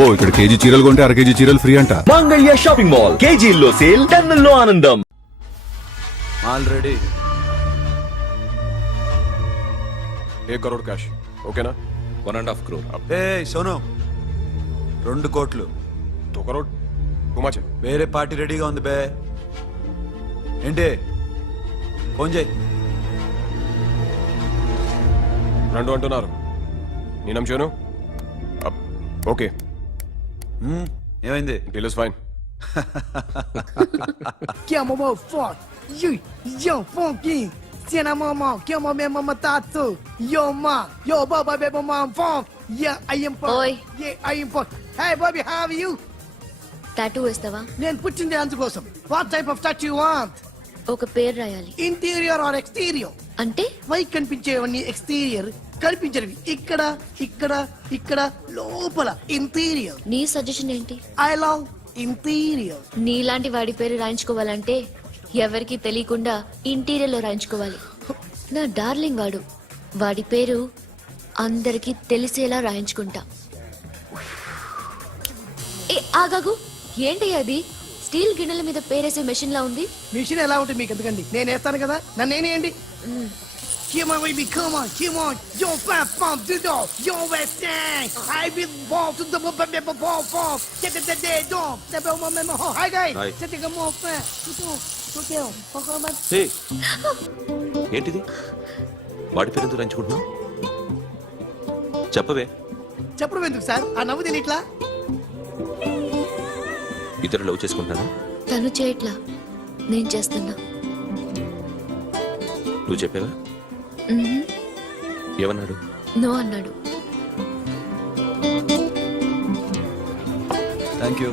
అబ్బో ఇక్కడ కేజీ చీరలు కొంటే అర కేజీ చీరలు ఫ్రీ అంట. మంగళ్య షాపింగ్ మాల్, కేజీల్లో సేల్, టన్నుల్లో ఆనందం. Already 1 crore cash. ఓకేనా? 1.5 crore. ఏ సోను 2 కోట్లు 2 crore టూ మచ్. వేరే పార్టీ రెడీగా ఉంది బే. ఏంటి ఫోన్ చేయి. 2 అంటున్నారు. నీ నమ్మును. ఓకే, ఏమైంది? Deal is fine. Que é mamão forte, yo funky, se na mamão, que é mamão mamão tatu, yo ma, yo baba beba mam funk, yeah I am funk, Oi. yeah I am funk. Hey Bobby, how are you? Tattoo వేస్తావా? నేను పుట్టింది అందుకోసం. What type of tattoo you want? ఒక పేరు రాయాలి. Interior or exterior? అంటే పై కనిపించేవన్నీ exterior, కనిపించేవి ఇక్కడ ఇక్కడ ఇక్కడ లోపల ఇంటీరియర్. నీ సజెషన్ ఏంటి? I love interior. నీలాంటి వాడి పేరు రాయించుకోవాలంటే ఎవరికి తెలియకుండా ఇంటీరియర్ లో రాయించుకోవాలి. నా డార్లింగ్ వాడు, వాడి పేరు అందరికి తెలిసేలా రాయించుకుంటా. ఏ ఆగాగు, ఏంటి అది? స్టీల్ గిన్నెల మీద పేరేసే మెషిన్ లా ఉంది. మిషన్ ఎలా ఉంటుంది మీకు ఎందుకండి? నేను వేస్తాను కదా, నన్ను నేనేయండి. Come on, baby, come on, come on. Yo, fat pump, do do. Yo, West End. I will walk to the ball, fall. Get the day, don't. The moment, hi, guys. Hi. Set the more fat. Okay, హే, ఏంటిది? వాడి పేరు ఎందుకు రంచుకుంటున్నావు? చెప్పవే. చెప్పడం ఎందుకు sir? ఆ నవ్వు తిని ఇట్లా. ఇద్దరు లవ్ చేసుకుంటానా? తను చేయట్లా, నేను చేస్తున్నా. నువ్వు చెప్పావా? ఏమన్నాడు? నో అన్నాడు. Thank you.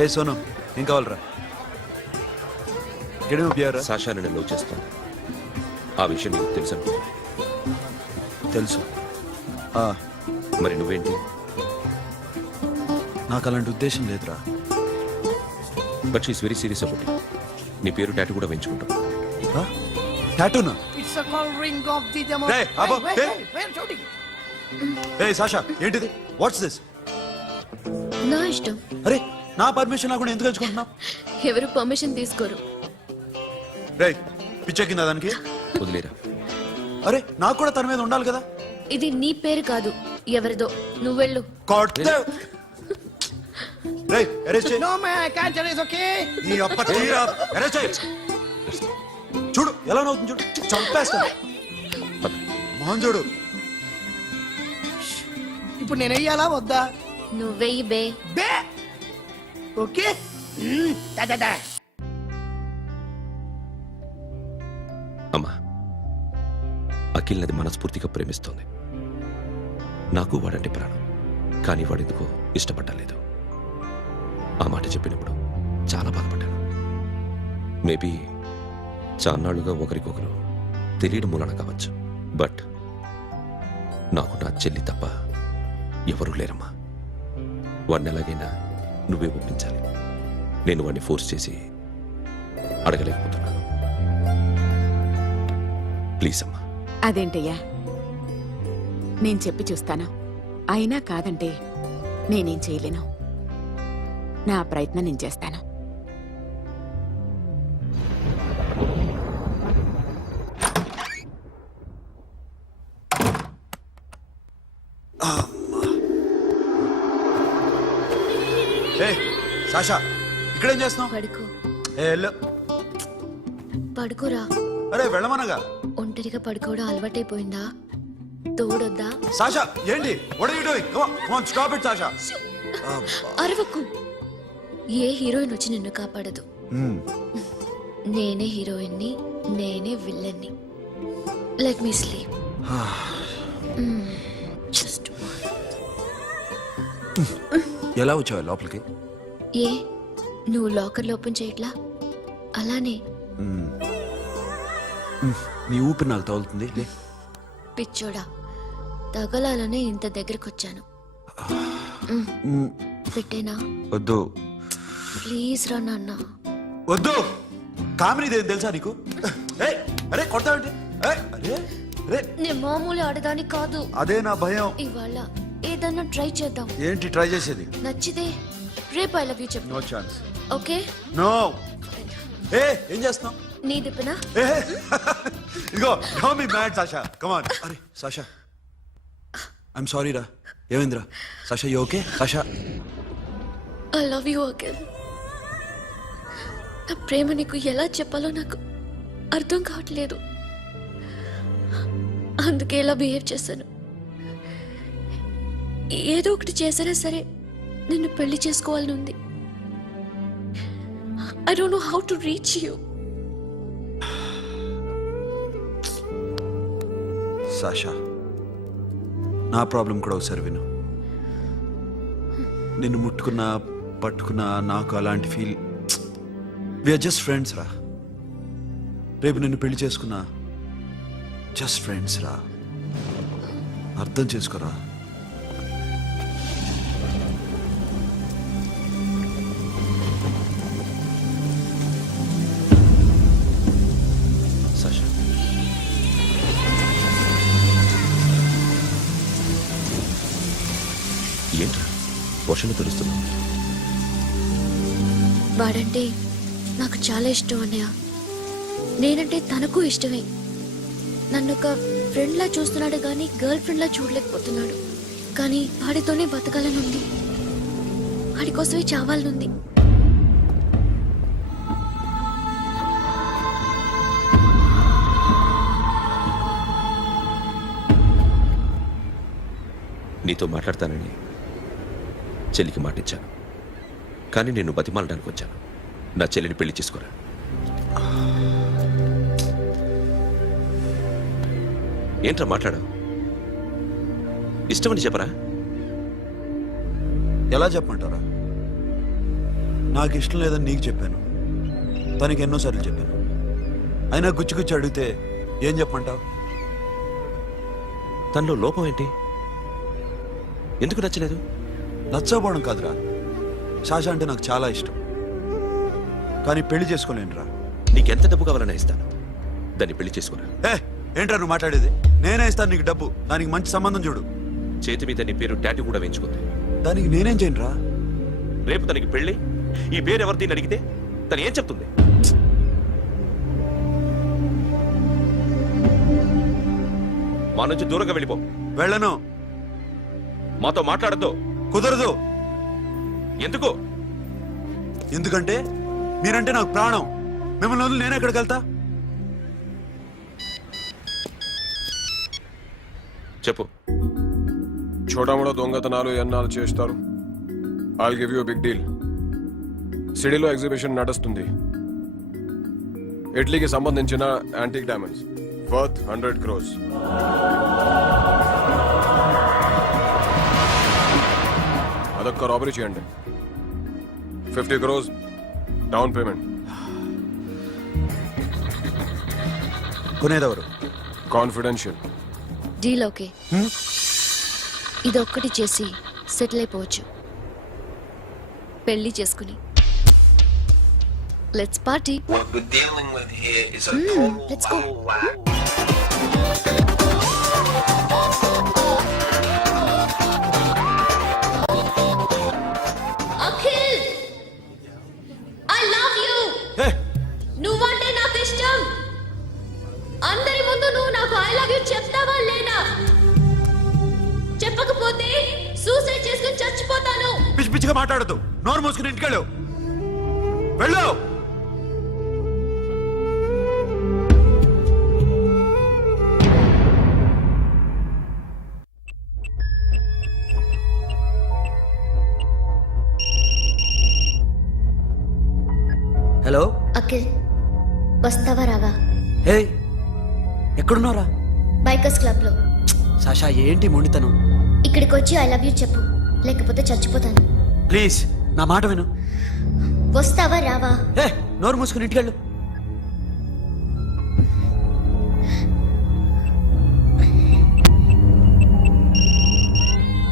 ఏ సోను ఏం కావాలరా? గడిమి బియారా? సాషాని నేను లవ్ చేస్తాను. ఆ విషయం నీకు తెలుసు అనుకో. తెలుసు. మరి నువ్వేంటి? నాకు అలాంటి ఉద్దేశం లేదురా. But she's very serious about it. నీ పేరు టాటూ కూడా వేయించుకుంటాం. టాటూనా? It's a call ring of the demo. Hey, Abo, hey. Wait, shooting. A Sasha ఏంటిది? What's this? నా ఇష్టం. అరే నా పర్మిషన్ లేకుండా ఎందుకు ఎంచుకుంటున్నావు? ఎవరు పర్మిషన్ తీసుకోరు. రే పిచ్చెక్కిందా దానికి? వదిలేరా. అరే నాకు కూడా తన మీద ఉండాలి కదా. ఇది నీ పేరు కాదు, ఎవరిదో. నువ్వెళ్ళు. రే అరెస్ట్ చేయి. No man, I can't tell, it's okay. నీ అప్ప తీరా అరెస్ట్ చేయి. చూడు ఎలా నవ్వుతుంది చూడు. చంపేస్తా. మోహన్ చూడు. ఇప్పుడు నేను వెయ్యాలా వద్దా? నువ్వెయ్యి బే. బే ఓకే. దా అమ్మా, అఖిల్ నది మనస్ఫూర్తిగా ప్రేమిస్తోంది. నాకు వాడంటే ప్రాణం, కానీ వాడెందుకో ఇష్టపడలేదు. ఆ మాట చెప్పినప్పుడు చాలా బాధపడ్డాను. మేబీ చాన్నాళ్లుగా ఒకరికొకరు తెలియడం మూలన కావచ్చు. బట్ నాకు నా చెల్లి తప్ప ఎవరూ లేరమ్మా. వాడిని ఎలాగైనా నువ్వే ఒప్పించాలి. నేను వాడిని ఫోర్స్ చేసి అడగలేకపోతున్నాను. ప్లీజ్ అమ్మా. అదేంటయ్యా, నేను చెప్పి చూస్తాను. అయినా కాదంటే నేనేం చేయలేను. నా ప్రయత్నం నేను చేస్తాను. ఏ సాషా ఇక్కడేం చేస్తున్నావు? పడుకో. ఏ వెళ్ళు. పడుకోరా. అరే వెళ్ళమనగా. ఒంటరిగా పడుకోవడం అలవాటైపోయిందా? తోడొద్దా? సాషా ఏంటి? What are you doing? Come on stop it Sasha. అరవకు. ఏ హీరోయిన్ వచ్చి నిన్ను కాపాడదు. నేనే హీరోయిన్ని, నేనే విల్లన్ని. Let me sleep. జస్ట్ ఎలా వచ్చావు లోపలికి? ఏ నువ్వు లాకర్ ఓపెన్ చేయట్లా? అలానే. నీ ఊపిరి నాకు తగులుతుంది. పిచ్చోడా, తగలాలనే ఇంత దగ్గరకొచ్చాను. పెట్టేనా? వద్దు ప్లీజ్ రా నాన్న. వద్దు. కామినీదేం తెలుసా నీకు? అరే కొడతావేంటి? నేను మామూలు ఆడదాని కాదు. అదే నా భయం. ఇవాళ ఏదన్నా ట్రై చేద్దాం. ఏంటి ట్రై చేసేది? నచ్చితే రేపు ఐ లవ్ యూ చెప్పు. No chance. ఓకే? నో. ఏం చేస్తున్నావు? నీ దిప్పునా? ఇదిగో don't be mad Sasha. Come on. అరే సాషా, ఐఎమ్ సారీ రా. ఏమైందిరా? Sasha you okay? Sasha I love you Akhil. నా ప్రేమ నీకు ఎలా చెప్పాలో నాకు అర్థం కావట్లేదు. అందుకే ఇలా బిహేవ్ చేశాను. ఏదో ఒకటి చేసినా సరే నిన్ను పెళ్లి చేసుకోవాలని ఉంది. I don't know how to reach you. Sasha, నా ప్రాబ్లం కూడా ఒకసారి విను. నిన్ను ముట్టుకున్నా పట్టుకున్నా నాకు అలాంటి ఫీల్. వీఆర్ జస్ట్ ఫ్రెండ్స్ రా. రేపు నిన్ను పెళ్లి చేసుకున్నా జస్ట్ ఫ్రెండ్స్ రా. అర్థం చేసుకోరా. సాషా, ఏంట్రా వర్షంలో తెలుస్తున్నావు? వాడంటే నాకు చాలా ఇష్టం అన్నయ్య. నేనంటే తనకు ఇష్టమే. నన్ను ఒక ఫ్రెండ్లా చూస్తున్నాడు కానీ గర్ల్ ఫ్రెండ్లా చూడలేకపోతున్నాడు. కానీ వాడితోనే బతకాలని ఉంది. వాడి కోసమే చావాలనుంది. నీతో మాట్లాడతానని చెల్లికి మాటిచ్చాను, కానీ నేను బతిమాలడానికి వచ్చాను. నా చెల్లిని పెళ్లి చేసుకోరా. ఏంట్రా మాట్లాడావు? ఇష్టమని చెప్పరా? ఎలా చెప్పమంటారా? నాకు ఇష్టం లేదని నీకు చెప్పాను, తనకి ఎన్నోసార్లు చెప్పాను. అయినా గుచ్చి గుచ్చి అడిగితే ఏం చెప్పమంటావు? తనలో లోపం ఏంటి? ఎందుకు నచ్చలేదు? నచ్చకపోవడం కాదురా, శాష అంటే నాకు చాలా ఇష్టం, కానీ పెళ్లి చేసుకోలేనురా. నీకెంత డబ్బు కావాలన్నా ఇస్తాను, దాన్ని పెళ్లి చేసుకోరా. ఏంట్రా నువ్వు మాట్లాడేది? నేనే ఇస్తాను నీకు డబ్బు, దానికి మంచి సంబంధం చూడు. చేతి మీద నీ పేరు టాటూ కూడా వేయించుకుంది. దానికి నేనేం చేయనురా? రేపు తనకి పెళ్లి, ఈ పేరు ఎవరిది అడిగితే తను ఏం చెప్తుంది? మా నుంచి దూరంగా వెళ్ళిపో. వెళ్ళను. మాతో మాట్లాడద్దు. కుదరదు. ఎందుకు? ఎందుకంటే మీరంటే నాకు ప్రాణం. మిమ్మల్ని వదిలి నేను ఎక్కడికి వెళ్తా? చెప్పు. చోటామోటా దొంగతనాలు ఎన్నాళ్ళు చేస్తారు? I'll give you big deal. సిటీలో ఎగ్జిబిషన్ నడుస్తుంది. ఇటలీకి సంబంధించిన యాంటిక్ డైమండ్స్ వర్త్ 100 crores. అదొక్క రాబరీ చేయండి. 50 crores డౌన్ పేమెంట్. కొనేదెవరు? కాన్ఫిడెన్షియల్. Deal okay. ఇదొక్కటి చేసి సెటిల్ అయిపోవచ్చు. పెళ్లి చేసుకుని let's party. What we're dealing with here is a total let's go. lack. Akhil, I love you. నువ్వంటే నాకు ఇష్టం. అందరి ముందు నువ్వు నాకు ఐ లవ్ యు చెప్తావా లేదా? చెప్పకపోతే సూసైడ్ చేసుకుని చచ్చిపోతాను. పిచ్చి పిచ్చిగా మాట్లాడదు. నోరు మూసుకుని ఇంటికెళ్ళు. వెళ్ళు. హలో అఖిల్, వస్తావా రావా? హే, ఎక్కడున్నారా? బైకర్స్ క్లబ్ లో. సాషా, ఏంటి మొండితనం? ఇక్కడికి వచ్చి ఐ లవ్ యూ చెప్పు, లేకపోతే చచ్చిపోతాను. ప్లీజ్ నా మాట విను. వస్తావా రావా? హే, నోరు మూసుకుని ఇంటికెళ్ళు.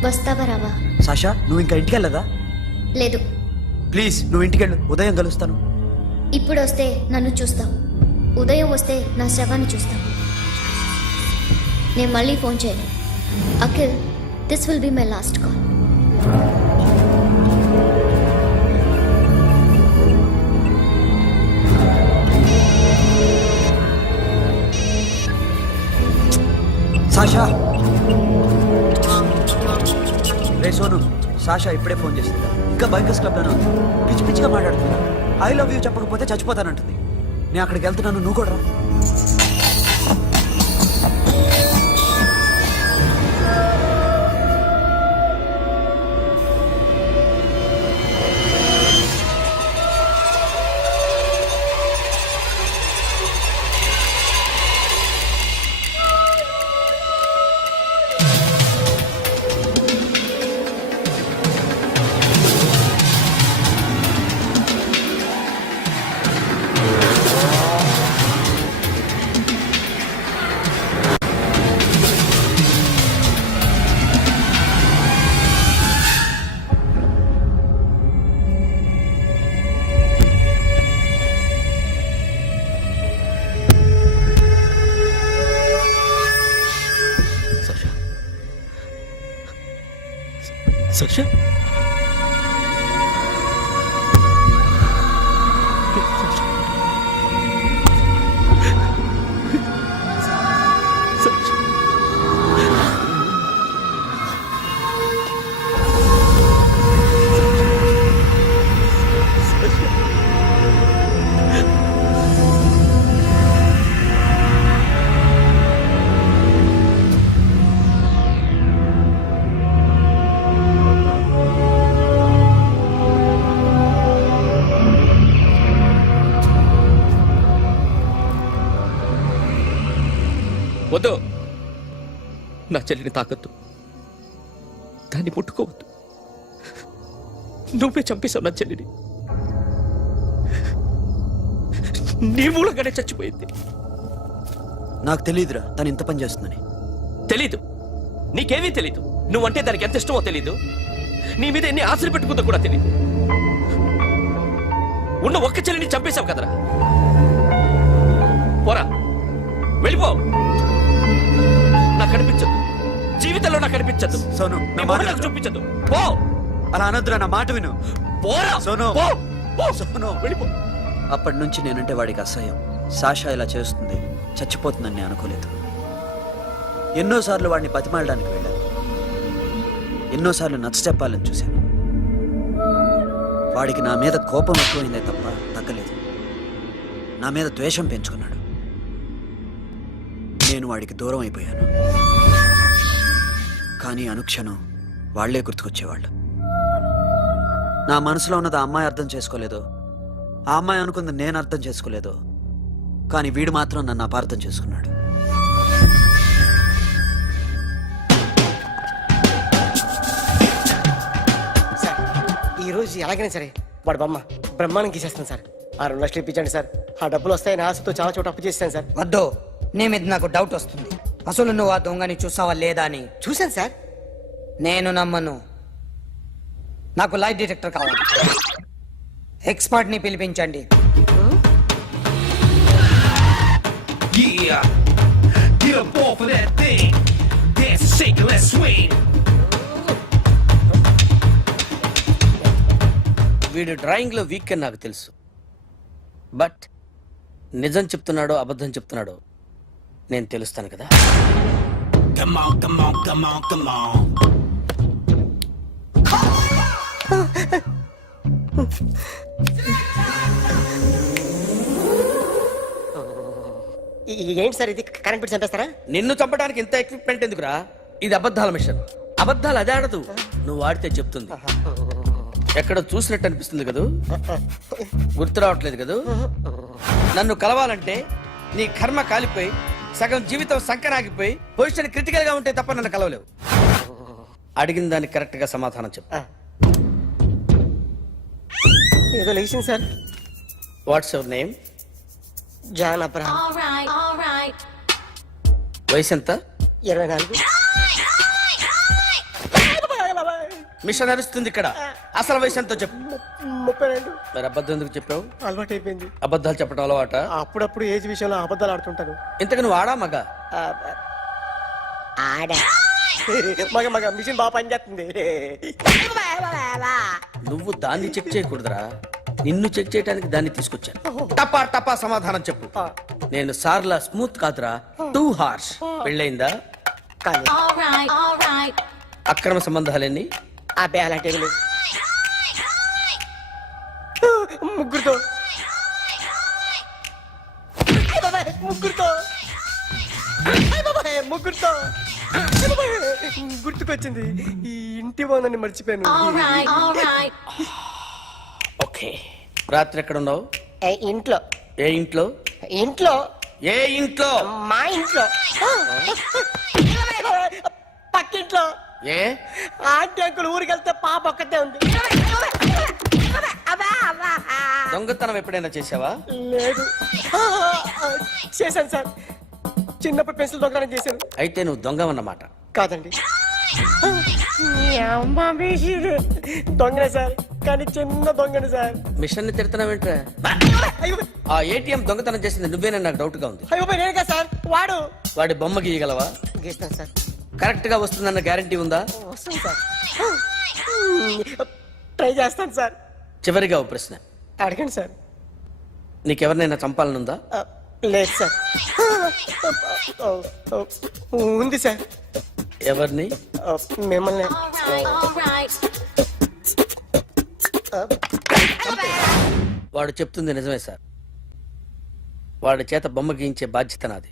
వస్తావా రావా? సాషా, నువ్వు ఇంకా ఇంటికెళ్ళదా? లేదు. ప్లీజ్ నువ్వు ఇంటికెళ్ళు. ఉదయం కలుస్తాను. ఇప్పుడు వస్తే నన్ను చూస్తావు, ఉదయం వస్తే నా శవాన్ని చూస్తావు. నేను మళ్ళీ ఫోన్ చేయను. Akhil, this will be my last call. Sasha ray Sonu, Sasha ఇప్పుడే ఫోన్ చేసింది. ఇంకా బైకర్స్ క్లబ్లోనే ఉంది. పిచ్చి పిచ్చిగా మాట్లాడుతుంది. ఐ లవ్ యూ చెప్పకపోతే చచ్చిపోతానంటుంది. నేను అక్కడికి వెళ్తున్నాను, నువ్వు కూడా రా. Sasha? వద్దు, నా చెల్లిని తాకద్దు, దాన్ని ముట్టుకోవద్దు. నువ్వే చంపేశావు నా చెల్లిని. నీ మూలంగానే చచ్చిపోయింది. నాకు తెలియదురా తను ఇంత పని చేస్తుందని. తెలీదు, నీకేమీ తెలీదు. నువ్వంటే దానికి ఎంత ఇష్టమో తెలీదు. నీ మీద ఎన్ని ఆశలు పెట్టుకుందో కూడా తెలీదు. ఉన్న ఒక్క చెల్లిని చంపేశావు కదరా. పోరా, వెళ్ళిపో. నాకు కనిపించదు, జీవితంలో నాకు కనిపించదు. సోను, నీ మొహం నాకు చూపించదు. పో. అలా అనొద్దురా, నా మాట విను. పోరా సోను. పో. పో. సోను. వెళ్ళిపో. అప్పటి నుంచి నేనంటే వాడికి అసహ్యం. సాషా ఇలా చేస్తుంది, చచ్చిపోతుందని నేను అనుకోలేదు. ఎన్నోసార్లు వాడిని బతిమాలడానికి వెళ్ళాను. ఎన్నోసార్లు నచ్చ చెప్పాలని చూశాను. వాడికి నా మీద కోపం ఎక్కువైందే తప్ప తగ్గలేదు. నా మీద ద్వేషం పెంచుకున్నాడు. నేను వాడికి దూరం అయిపోయాను. కానీ అనుక్షణం వాళ్లే గుర్తుకొచ్చేవాళ్ళు. నా మనసులో ఉన్నది ఆ అమ్మాయి అర్థం చేసుకోలేదు, ఆ అమ్మాయి అనుకుంది నేను అర్థం చేసుకోలేదు. కానీ వీడు మాత్రం నన్ను అపార్థం చేసుకున్నాడు. సార్ ఈరోజు ఎలాగైనా సరే వాడు బొమ్మ బ్రహ్మాండం గీసేస్తాను సార్. 6 లక్షలు ఇప్పించండి సార్. ఆ డబ్బులు వస్తాయని ఆశతో చాలా చోట అప్పు చేశాను సార్. వద్దు, నీ మీద నాకు డౌట్ వస్తుంది. అసలు నువ్వు ఆ దొంగని చూసావా లేదా అని. చూశాను సార్. నేను నమ్మను. నాకు లైట్ డిటెక్టర్ కావాలి. ఎక్స్పర్ట్ ని పిలిపించండి. వీడు డ్రాయింగ్ లో వీక్ అని నాకు తెలుసు. బట్ నిజం చెప్తున్నాడో అబద్ధం చెప్తున్నాడో నేను తెలుస్తాను కదా. ఏంటి సార్ ఇది, కరెంట్ పెట్టి చంపేస్తారా? నిన్ను చంపడానికి ఇంత ఎక్విప్మెంట్ ఎందుకురా? ఇది అబద్ధాల మిషన్. అబద్ధాలు అదే ఆడదు, నువ్వు వాడితే చెప్తుంది. ఎక్కడ చూసినట్టు అనిపిస్తుంది కదూ, గుర్తు రావట్లేదు కదూ. నన్ను కలవాలంటే నీ కర్మ కాలిపోయి సగం జీవితం సంకరాగిపోయి పొజిషన్ క్రిటికల్ గా ఉంటే తప్ప నన్ను కలవలేవు. అడిగిన దానికి కరెక్ట్ గా సమాధానం చెప్పు. ఏదో లేచింది sir. What's your name? John Abraham. వయసు ఎంత? 24. మిషన్ నడుస్తుంది ఇక్కడ. అసలు వయసు ఎంతో చెప్పు. 32. మరి అబద్ధం ఎందుకు చెప్పావు? అలవాటు అయిపోయింది. అబద్ధాలు చెప్పడం అలవాట? అప్పుడప్పుడు ఏజ్ విషయంలో అబద్ధాలు ఆడుతుంటాను. ఇంతకు నువ్వు ఆడా మగ? ఆడా. మగ మగ మిషన్ బాగా పనిచేస్తుంది. నువ్వు దాన్ని చెక్ చేయకూడదురా, నిన్ను చెక్ చేయడానికి దాన్ని తీసుకొచ్చాను. టపా టపా సమాధానం చెప్పు. నేను సార్లా స్మూత్ కాదురా, టూ హార్ష్. పెళ్ళయిందా? అక్రమ సంబంధాలన్నీ? ముగ్గురుతో ముగ్గురుతో గుర్తుకొచ్చింది, ఈ ఇంటి వాళ్ళని మర్చిపోయాను. ఓకే, రాత్రి ఎక్కడ ఉన్నావు? ఇంట్లో. ఏ ఇంట్లో? ఇంట్లో. ఏ ఇంట్లో? మా ఇంట్లో. పక్కింట్లో. ఏ ఆంటీ అంకుల్ ఊరికి వెళ్తే పాప ఒక్కతే ఉంది. దొంగతనం ఎప్పుడైనా చేసావా? లేదు. చేశాను సార్, చిన్నప్పుడు పెన్సిల్ దొంగతనం చేశాను. అయితే నువ్వు దొంగవన్నమాట. కాదండి, దొంగనే సార్, కానీ చిన్న దొంగని సార్. మిషన్ ని తిడుతున్నావేంట్రా? ఆ ఏటీఎం దొంగతనం చేసింది నువ్వేనని నాకు డౌట్ గా ఉంది. అయ్యో నేను కదా సార్, వాడు. వాడి బొమ్మ గీయగలవా? గీస్తాను సార్. కరెక్ట్ గా వస్తుందన్న గ్యారంటీ ఉందా? వస్తుంది సార్, ట్రై చేస్తాను సార్. చివరిగా ఓ ప్రశ్న అడగండి సార్. నీకెవరినైనా చంపాలనుందా? లేదు సార్. ఉంది సార్. ఎవరిని? మిమ్మల్ని. వాడు చెప్తుంది నిజమే సార్. వాడి చేత బొమ్మ గీయించే బాధ్యత నాది.